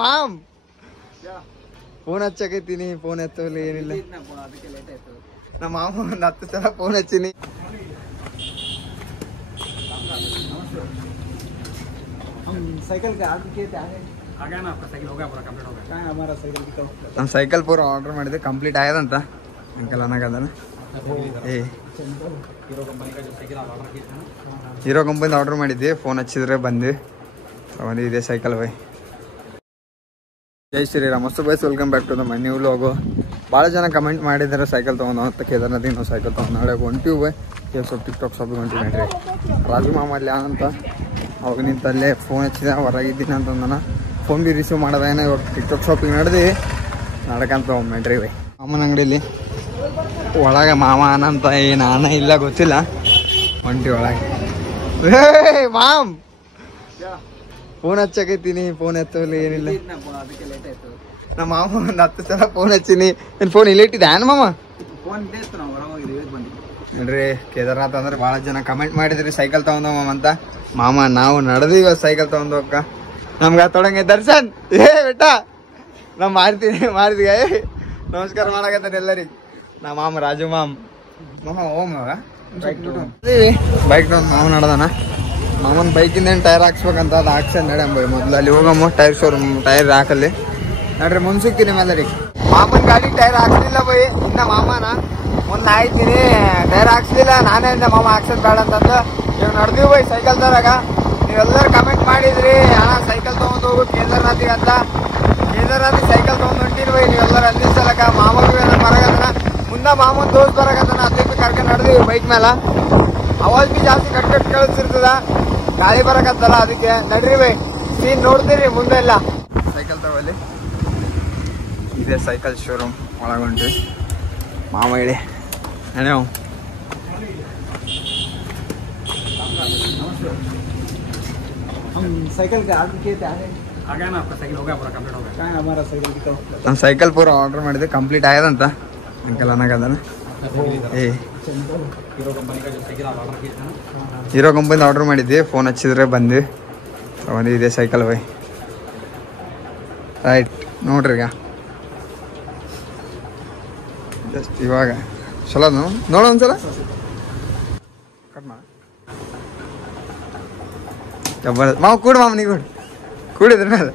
Ma'am phone ಹಚ್ಚಕೈತೀನಿ, phone ಎತ್ತೋಲ್ಲ ಏನಿಲ್ಲ. ನಮ್ಮ ಮಾಮ ಒಂದು 10 ಸಲ ಫೋನ್ ಹಚ್ಚಿನಿ. ನಮ್ಮ ಸೈಕಲ್ ಪೂರ ಆರ್ಡರ್ ಮಾಡಿದೆ, ಕಂಪ್ಲೀಟ್ ಆಗ್ಯದಂತ ಅಂಕಲ್ ಅನ್ನಕದಾನ. ಹೀರೋ ಕಂಪನಿದ ಆರ್ಡರ್ ಮಾಡಿದ್ವಿ, ಫೋನ್ ಹಚ್ಚಿದ್ರೆ ಬಂದ್ವಿ. ಇದೆ ಸೈಕಲ್ ಬೈ. ಜೈ ಶ್ರೀರಾಮ್. ಮಸ್ತ್ ಬೈಸ್, welcome back to the my new vlog. ಭಾಳ ಜನ ಕಮೆಂಟ್ ಮಾಡಿದ್ದಾರೆ ಸೈಕಲ್ ತೊಗೊಂಡು ಅಂತ. ಕೇದಾರ್ನಾಥಿಗೆ ನಾವು ಸೈಕಲ್ ತೊಗೊಂಡು ನಾಳೆ ಹೊಂಟಿವಿ ಬೈ. ಸ್ವಲ್ಪ ಟಿಕ್ಟಾಕ್ ಶಾಪಿಗೆ ಹೊಂಟಿವಿ ನೋಡ್ರಿ. ರಾಜು ಮಾಮ ಅಲ್ಲಿ ಅಂತ ಅವಾಗ ನಿಂತಲ್ಲೇ ಫೋನ್ ಹಚ್ಚಿದೆ, ಹೊರಗಿದ್ದೀನಿ ಅಂತಂದನ. ಫೋನ್ ಬಿ ರಿಸೀವ್ ಮಾಡೋದೇನೋ. ಇವಾಗ ಟಿಕ್ಟಾಕ್ ಶಾಪಿಗೆ ನಡೆದು ನಡ್ಕಂತ ಹೋಗ್ಬೇಡ್ರಿ ಬೈ. ಮಾಮನ ಅಂಗಡಿಯಲ್ಲಿ ಒಳಗೆ ಮಾಮ ಅನಂತ ಏನು ಅನ ಇಲ್ಲ ಗೊತ್ತಿಲ್ಲ, ಹೊಂಟಿ ಒಳಗೆ. ಮಾಮ್ ಫೋನ್ ಹಚ್ಚಕೈತೀನಿ, ಫೋನ್ ಎತ್ತೋಲ್ಲ ಏನಿಲ್ಲ. ನಮ್ಮ ಮಾಮ ಒಂದು 10 ಸಲ ಫೋನ್ ಹಚ್ಚಿನಿ. ಏನು ಫೋನ್ ಇಲ್ಲೇ ಇಟ್ಟಿದ್ದೆ ಏನ್ ಮಾಮ? ನೋಡ್ರಿ, ಕೇದಾರ್ನಾಥ್ ಅಂದ್ರೆ ಭಾಳ ಜನ ಕಮೆಂಟ್ ಮಾಡಿದ್ರಿ ಸೈಕಲ್ ತಗೊಂಡವ ಅಂತ. ಮಾಮ ನಾವು ನಡೆದೀವ ಸೈಕಲ್ ತಗೊಂಡು ಹೋಗಕ್ಕ. ನಮ್ಗೆ ತೊಡಂಗೆ ದರ್ಶನ್ ಬೆಟ್ಟ ನಾವು ಮಾಡ್ತೀವಿ ನಮಸ್ಕಾರ ಮಾಡಕತ್ತಾರ ಎಲ್ಲರಿಗೆ. ನಮ್ಮ ಮಾಮ ರಾಜು ಮಾಮ್ ಓಮ್ ಬೈಕ್ ಮಾಮ ನಡ್ದಾನ. ಮಾಮನ ಬೈಕಿಂದ ಏನು ಟೈರ್ ಹಾಕ್ಸ್ಬೇಕಂತ, ಅದು ಹಾಕ್ಸನ್ ನಡೆ ಮೊದಲು ಅಲ್ಲಿ ಹೋಗಮ್ಮ ಟೈರ್ ಶೋರೂಮ್. ಟೈರ್ ಹಾಕಲ್ಲಿ ನೋಡ್ರಿ, ಮುನ್ಸಿಕ್ತೀನಿ ಎಲ್ಲರಿಗೆ. ಮಾಮನ ಗಾಡಿ ಟೈರ್ ಹಾಕ್ಸ್ಲಿಲ್ಲ ಬೈ ಇನ್ನ. ಮಾಮನ ಮುಂದೆ ಆಯ್ತೀನಿ ಟೈರ್ ಹಾಕ್ಸ್ಲಿಲ್ಲ. ನಾನೇ ಇಂದ ಮಾಮ ಹಾಕ್ಸೋದು ಬೇಡ ಅಂತಂದು ಇವಾಗ ನಡೆದೀವಿ ಬೈ ಸೈಕಲ್ ತರಾಗ. ನೀವೆಲ್ಲರೂ ಕಮೆಂಟ್ ಮಾಡಿದ್ರಿ ಅಣ್ಣ ಸೈಕಲ್ ತೊಗೊಂಡು ಹೋಗು ಕೇದಾರ್ನಾಥಿಗೆ ಅಂತ. ಕೇದಾರ್ನಾಥಿಗೆ ಸೈಕಲ್ ತೊಗೊಂಡು ಹೊಂಟೀನಿ ಬೈ. ನೀವೆಲ್ಲರೂ ಅಲ್ಲಿ ಸಲಕ ಮಾಮ ಬರಗದನ. ಮುಂದೆ ಮಾಮನ ದೋಸ್ತ್ ಬರಕತ್ತಾನ, ಅದಕ್ಕೆ ಕರ್ಕೊಂಡು ನಡೆದೀವಿ ಬೈಕ್ ಮೇಲೆ. ಅವಾಜ್ ಬಿ ಜಾಸ್ತಿ ಕಟ್ ಕೇಳಿಸಿರ್ತದ, ಗಾಳಿ ಬರಕತ್ತಲ್ಲ, ಅದಕ್ಕೆ ನಡ್ರಿ ಬೈ. ಸೀನ್ ನೋಡ್ತೀರಿ ಮುಂದೆ ಎಲ್ಲ. ಸೈಕಲ್ ತಗೊಳ್ಳಿ, ಇದೆ ಸೈಕಲ್ ಶೋರೂಮ್ ಒಳಗೊಂಡ್ರಿ. ಮಾಮ ಹೇಳಿ ನಡೆ ನಮ್ಮ ಸೈಕಲ್ ಪೂರ ಆರ್ಡರ್ ಮಾಡಿದೆ, ಕಂಪ್ಲೀಟ್ ಆಗ್ಯದಂತ ಅಂಕಲ್ ಅನ್ನಕದಾನ. ಹೀರೋ ಕಂಪನಿದ ಆರ್ಡರ್ ಮಾಡಿದ್ವಿ, ಫೋನ್ ಹಚ್ಚಿದ್ರೆ ಬಂದ್ವಿ. ಇದೆ ಸೈಕಲ್ ಬೈ. ರೈಟ್ ನೋಡ್ರಿ, ಈಗ ಜಸ್ಟ್ ಇವಾಗ ಚಲೋ ನೋಡ ಒಂದ್ಸಲ ಕಟ್ ಮಾಡ. ಜಬರ್ದಸ್ತ್ ಮಾವ. ಕೂಡು ಮಾಮ, ನೀ ಕೂಡಿದ್ರ ಮೇಲೆ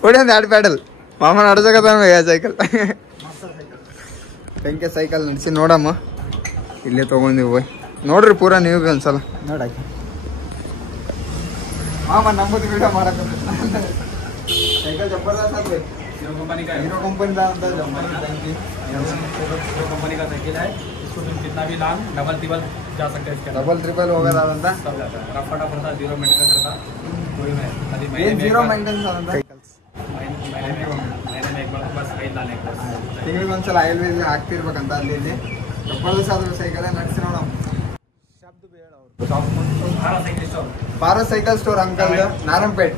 ಕೂಡಿ ಒಂದು 2 ಪ್ಯಾಡಲ್. ಮಾಮ ನಡ್ಸಕತ್ತಾನ ಸೈಕಲ್. ಬೆಂಕಿ ಸೈಕಲ್ ನಡೆಸಿ ನೋಡಮ್ಮ. ಇಲ್ಲೇ ತೊಗೊಂಡಿವಿ ಬೈ. ನೋಡ್ರಿ ಪೂರ ನೀವು ಭೀ ಒಂದ್ಸಲ ನೋಡಾಕಿ. ಮಾಮ ನಮ್ಮದು ವಿಡಿಯೋ ಮಾಡಕ್ಕೆ ಸೈಕಲ್ ಜಬರ್ದಸ್ತ್ ಆತ ಬೈ. हीरो कंपनी का साइकिल है। इसको तुम कितना भी लॉन्ग डबल ट्रिपल जा सकते हैं। डबल ट्रिपल होगा दादा सब जाता है। रफ फटाफट 0 मेंटेन करता कोई में खाली महीने में 0 मेंटेन साइकल्स महीने में एक बार बस कहीं लाने का ತಿಂಗಳಿಗೆ ಒಂದ್ಸಲ ಆಯಿಲ್ ವೇಲ್ ಹಾಕ್ತಿರ್ಬೇಕಂತ. ಅಲ್ಲಿ ಜಬರ್ದಸ್ತ್ ಆದ ಸೈಕಲ್ ನಡೆಸಿ ನೋಡೋಣ. ಶಬ್ದ ಬೇಡ ಅವರು. Bharat cycle store uncle Narampet.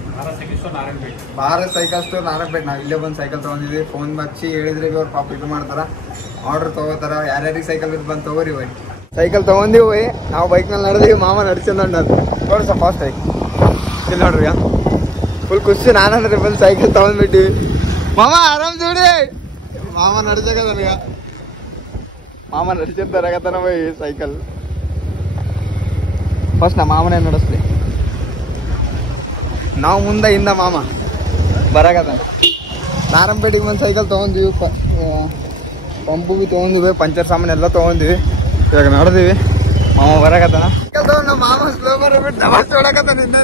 Bharat cycle store Narampet. ನಾವು ಇಲ್ಲೇ ಬಂದು ಸೈಕಲ್ ತೊಗೊಂಡಿದ್ವಿ. ಫೋನ್ ಹಚ್ಚಿ ಹೇಳಿದ್ರೆ ಅವ್ರು ಪಾಪ ಇದು ಮಾಡ್ತಾರ, ಆರ್ಡರ್ ತೊಗೋತಾರ. ಯಾರ್ಯಾರಿಗೆ ಸೈಕಲ್ ಇದು ಬಂದು ತೊಗೋರಿ ಬೈ. ಸೈಕಲ್ ತೊಗೊಂಡಿವಿ ನಾವು, ಬೈಕ್ನಲ್ಲಿ ನಡೆದೀವಿ. ಮಾಮ ನಡ್ಸ್ಕೊಂಡು ನೋಡಿ ಸ್ವಲ್ಪ ಫಾಸ್ಟ್ ಆಗಿ ಇಲ್ಲಿ ನೋಡ್ರಿ. ಫುಲ್ ಖುಷಿ. ನಾನಂದ್ರೆ ಬಂದು ಸೈಕಲ್ ತೊಗೊಂಡ್ಬಿಟ್ಟಿವಿ. ಮಾಮ ಆರಾಮ್ ಜೋಡಿ. ಮಾಮ ನಡ್ಸಕತ್ತಾನ, ಮಾಮ ನಡ್ಸಂತಾರಾಗತ್ತಾನ ಬೈ ಸೈಕಲ್. ಫಸ್ಟ್ ನಮ್ಮ ಮಾಮನೇ ನಡೆಸ್ಲಿ, ನಾವು ಮುಂದೆ ಹಿಂದ ಮಾಮ ಬರಾಕತ್ತಾನ. ನಾರಂಪೇಟಿಗೆ ಒಂದು ಸೈಕಲ್ ತೊಗೊಂಡಿವಿ, ಪಂಪು ಬಿ ತೊಗೊಂಡಿವಿ, ಪಂಚರ್ ಸಾಮಾನು ಎಲ್ಲ ತೊಗೊಂಡಿವಿ. ಇವಾಗ ನಡೆದಿವಿ. ಮಾಮ ಬರಾಕತ್ತಾನ. ಸೈಕಲ್ ತೊಗೊಂಡು ನಮ್ಮ ಮಾಮ ಸ್ಲೋ ಬರಬಿಟ್ಟು ದಬಾಸ್ ಹೊಡಕತ್ತಾನ ಹಿಂದೆ.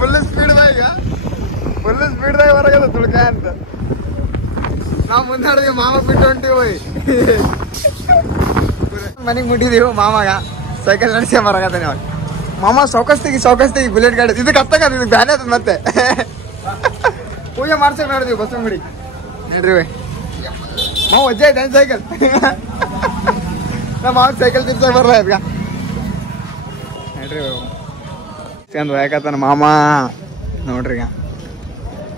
ಫುಲ್ ಸ್ಪೀಡ್ದಾಗ ಬರಾಕತ್ತ ತುಳ್ಕ ಅಂತ. ನಾವು ಮುಂದೆ ನಡೆದೀವಿ, ಮಾಮ ಬಿಟ್ಟು ಹೊಂಟಿವಿ. ಮನೆಗೆ ಮುಟ್ಟಿದೀವಿ. ಮಾಮಾಗ ಸೈಕಲ್ ನಡೆಸಿ ಬರಾಕತ್ತಾನೆ. ಅವಾಗ ಮಾಮ ಸೌಕಸ್ತಿಗೆ ಬುಲೆಟ್ ಗಾಡಿ ಇದಕ್ಕೆ ಹತ್ತಕತ್ತ. ಇದಕ್ಕೆ ಬ್ಯಾನೆ ಆತದ ಮತ್ತೆ. ಪೂಜೆ ಮಾಡ್ಸಕ್ ನೋಡಿದ್ವಿ ಬಸವನಗುಡಿ ನೋಡ್ರಿ ಬೈ. ಮಾವ ವಜ್ಜೆ ಐತೆ ಸೈಕಲ್. ನಮ್ಮ ಮಾವ ಸೈಕಲ್ ತಿರ್ಸಕ್ ಬರಲ್ಲ ಇದ್ಗ ನೋಡ್ರಿ. ಚಂದ ಯಾಕತ್ತಾನ ಮಾಮ ನೋಡ್ರಿ. ಈಗ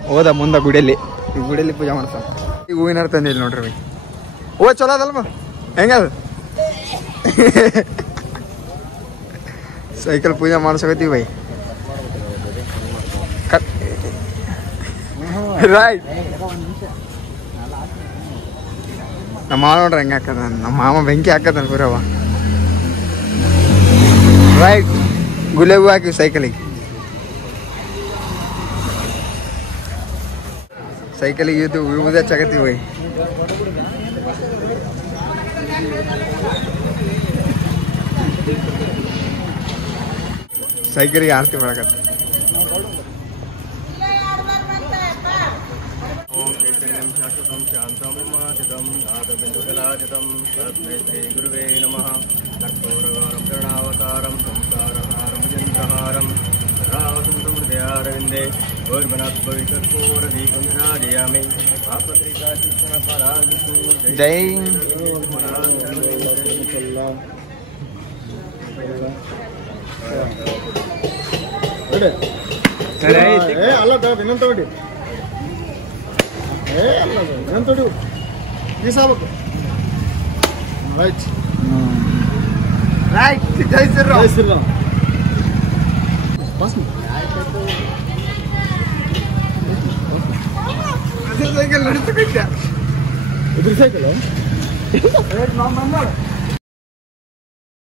ಹೋದ ಮುಂದೆ ಗುಡಿಯಲ್ಲಿ, ಈ ಗುಡಿಯಲ್ಲಿ ಪೂಜೆ ಮಾಡ್ತಾನ. ಈಗ ಹೂವಿನ ತಂದಿಲ್ಲ ನೋಡ್ರಿ ಬೈ. ಓ ಚಲೋ ಅದಲ್ವ ಹೆಂಗದ ಸೈಕಲ್ ಪೂಜೆ ಮಾಡ್ಸಕತ್ತೀವಿ ಬೈ. ರೈಟ್. ನಮ್ಮ ಮಾವ ನೋಡ್ರಿ ಹೆಂಗೆ ಹಾಕದ, ನಮ್ಮ ಮಾಮ ಬೆಂಕಿ ಹಾಕದ ಪೂರವ. ರೈಟ್, ಗುಲಾಬಿ ಹಾಕಿವಿ ಸೈಕಲಿಗೆ. ಸೈಕಲಿಗೆ ಇದು ವಿವಿಧ ಚಗತ್ತೀವಿ. ಸೈಕಲಿಗೆ ಆರತಿ ಮಾಡಕತ್ತ. ಗುರುವೇ ನಮಃ. ಕರ್ಪೂರಗಾರಂ ಕರುಣಾವತಾರಂ ಸಂಸಾರಹಾರಂ ಚಂದ್ರಹಾರಂ ರಾವತಂ ಹೃದಯಾರವಿಂದೇ ಗೌರ್ಮನಾತ್ಮವಿ ಕರ್ಪೂರ ದೀಪಂ ವಿರಾಜಯಾಮಿ. ಪಾಪತ್ರಿಕಾ ಶಿಕ್ಷಣ ಪರಾಜಿತು ಜೈ. ಅಲ್ಲ ಇನ್ನೊಂದು ತಗೊಂಡಿ ಇನ್ನೊಂದು ತೊಡಿ ಬೀಸಾಬೇಕು. Right right. ಜೈ ಶ್ರೀರಾಮ್. ಜೈ ಶ್ರೀರಾಮ್. ಸೈಕಲ್ ನಡಿಸ್ಕೊಂಡ ಇದ್ರ ಸೈಕಲ್